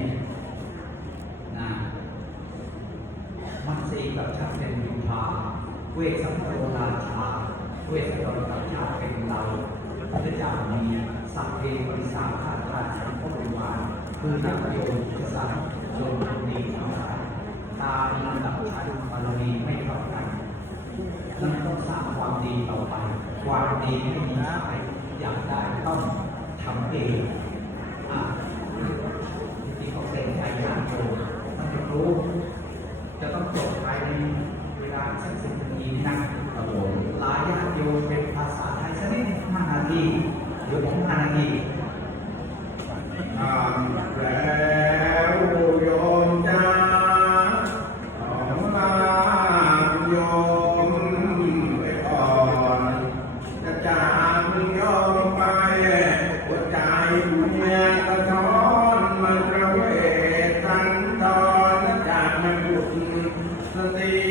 ี่ยนะมัตสีกับชาเป็นยุพาเวสัมโรราชา เวสัมโรราชาเป็นเราพระเจ้ามีสัพเพปริสาธาธาสัมพบุวานคือนักโยมสัตว์โยมมีทั้งหลายตาลำดับชั้นบารมีไม่ต่ากันนั่นต้องสร้างความดีต่อไป ความดีไม่มีสายอยากได้ต้องทำเองอ่า ในเวลาสักสิบนาทีนะครับ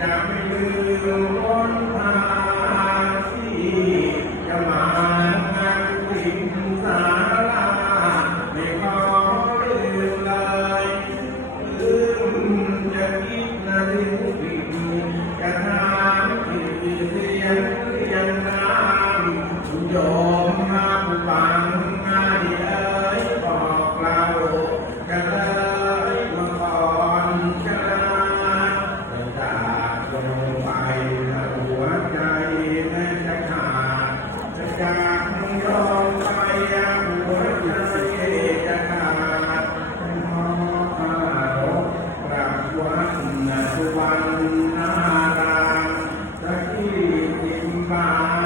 จะไม่ลืมคนทาสีจะมาถึงสาราไม่ขอลืมเลยลืมจะคิดนะลืมสิ่งจะทำที่เสียงเรียงน้ำย